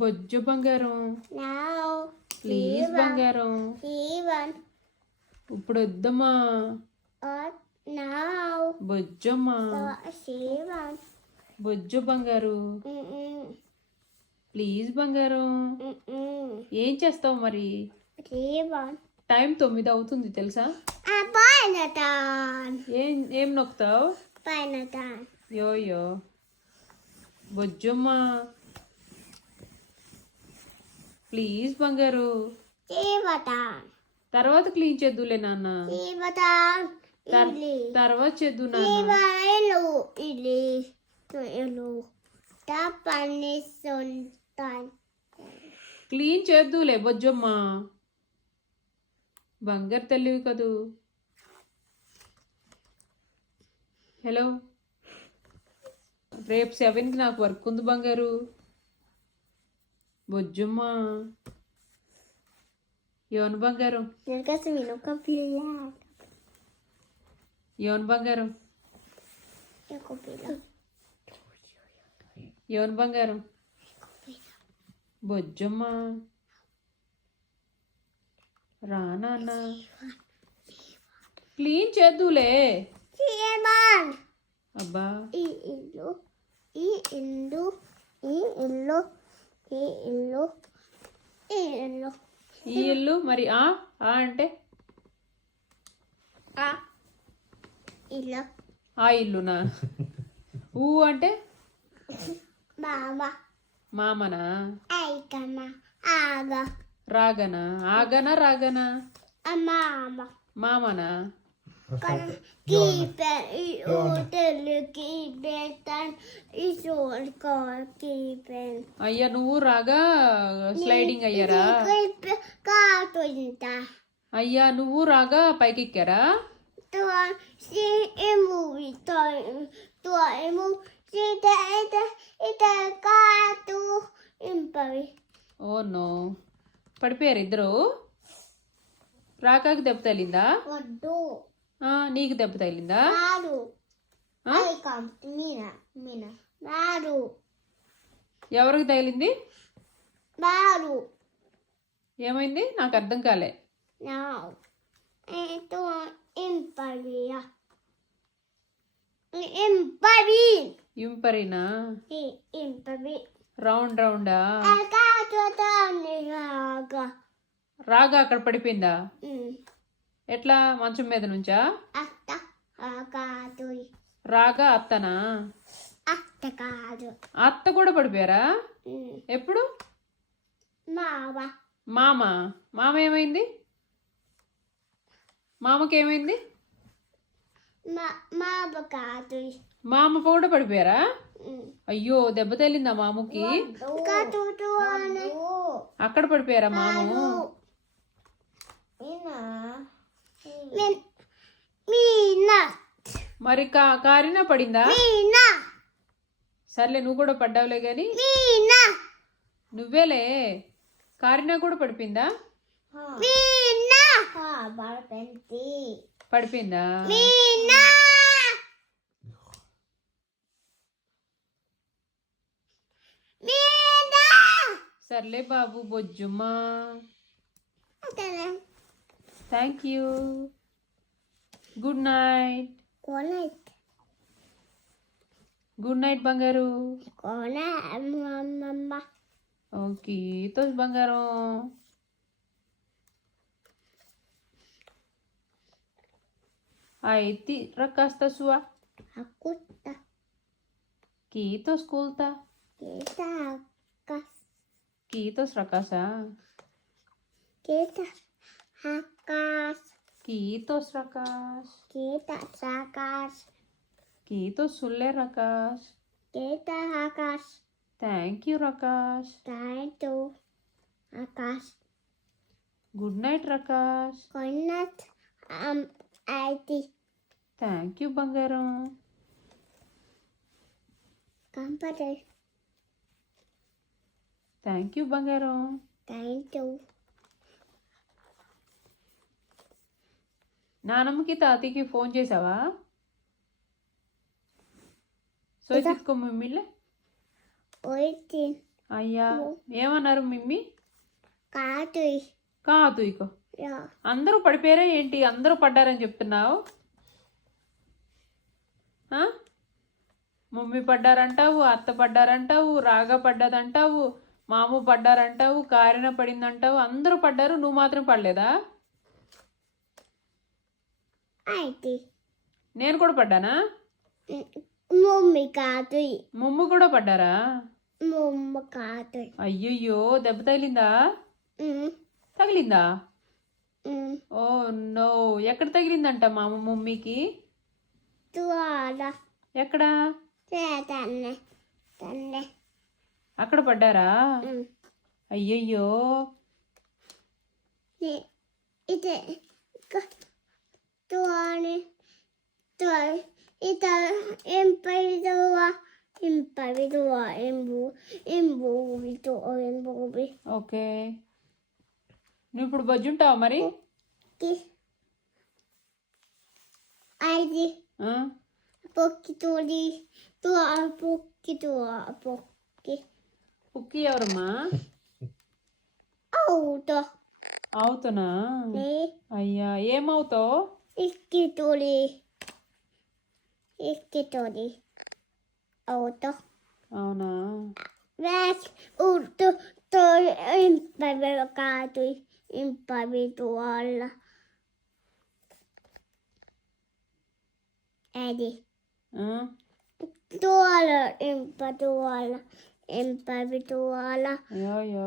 బొజ్జు బంగారం. ప్లీజ్ బంగారం. ఇప్పుడు వద్దమ్మా. బొజ్జమ్మా. బొజ్జు బంగారు. ప్లీజ్ బంగారం. ఏం చేస్తావు మరి? టైం 9 అవుతుంది తెలుసా? ఏం నొక్కుతావు? యోయో. బొజ్జమ్మా ప్లీజ్ బంగారు. తర్వాత క్లీన్ చేద్దులే నాన్న. తర్వాత చేద్దు నాన్న. క్లీన్ చేద్దులే బొజ్జమ్మా. బంగారు తెలివి కదూ. హలో, రేపు 7కి నాకు వర్క్ ఉంది బంగారు. బొజ్జమ్మా. యోన్ బంగారం. యోన్ బంగారం. యోన్ బంగారం. బొజ్జమ్మా రా నాన్న. క్లీన్ చేద్దులే. అబ్బా ఈ ఇల్లు మరి ఆ అంటే ఆ ఇల్లునా? ఊ అంటే మామనా? రాగనా? ఆగనా రాగనా? మామనా? అయ్యా నువ్వు రాగా స్లైడింగ్ అయ్యారా? అయ్యా నువ్వు రాగా పైకి ఎక్కారా? ఓ నో, పడిపోయారు ఇద్దరు. రాకాకి దెబ్బ తగిలిందా? నీకు దెబ్బ తగిలిందా? ఎవరికి తగిలింది? ఏమైంది? నాకు అర్థం కాలే. ఇంపరినా? రౌండ్ రౌండా? రాగా అక్కడ పడిపోయిందా? ఎట్లా? మంచం మీద నుంచా? రాగా అత్తనా? అత్త కూడా పడిపోయారా? ఎప్పుడు? మామ ఏమైంది? మామకి ఏమైంది? మామ కూడా పడిపోయారా? అయ్యో దెబ్బ తగిలిందా మామకి? అక్కడ పడిపోయారా మాము? మరి కారినా పడిందా? సర్లే నువ్వు కూడా పడ్డావులే గాని. నువ్వేలే. కారినా కూడా పడిపోయిందా? పడిపోయిందా? సర్లే బాబు బొజ్జుమ్మా. Thank you. Good night. Good night బంగారు. ఓకే తోస్ బంగారం. Aí, rakasta sua. Akuta. Kiitos kulta. Kiitos. Kiitos rakasa. Kiitos rakas. Kiitos rakas. Kiitos rakas. Kiitos sulle rakas. Kiitos rakas. Thank you rakas. Thank you rakas. Good night rakas. Good night. IT. Thank you బంగారం. Computer. Thank you బంగారం. Thank you. నానమ్మకి తాతయ్యకి phone చేసావా? సోయి తీసుకో మమ్మీలే. Waiting. అయ్యా ఏమన్నారు meme? కాదు. కాదు ఇక యా. అందరూ పడిపోయారా ఏంటి? అందరూ పడ్డారని చెప్తున్నావు? ఆ? మమ్మీ పడ్డారంటావు, అత్త పడ్డారంటావు, రాగా పడ్డదంటావు, మాము పడ్డారంటావు, కారిన పడిందంటావు, అందరూ పడ్డారు, నువ్వు మాత్రం పడలేదా? అయితే నేను కూడా పడ్డానా? మమ్మీ కాదు. మమ్మ కూడా పడ్డారా? మమ్మ కాదు. అయ్యయ్యో దెబ్బ తగిలిందా? తగిలిందా? Oh no. ఎక్కడ తగిలిందంట మా మమ్మీకి? తువాల ఎక్కడ? తన్నే తన్నే. అక్కడ పడ్డారా? అయ్యయ్యో. ఇది తువాని తువా ఇత ఎంపైదువా ఎంపైదువా ఎంబూబి. ఓకే, నువ్వు ఇప్పుడు బజ్జుంటావా మరి? అది ఆ? పొక్కి తోడి తువా పొక్కి తువా పొక్కి. పుక్కి ఎవరమ్మా? అవుతో అవుతున్నా? అయ్యా ఏమవుతావు? ఇక్కి తోడి అవుతో. అవునా? వ్యాస్ ఉర్తు తో ఇంపవి కాదు ఇంపవి తువాల. అది ఆ? తువాల ఇంపవి తువాల. అయ్యో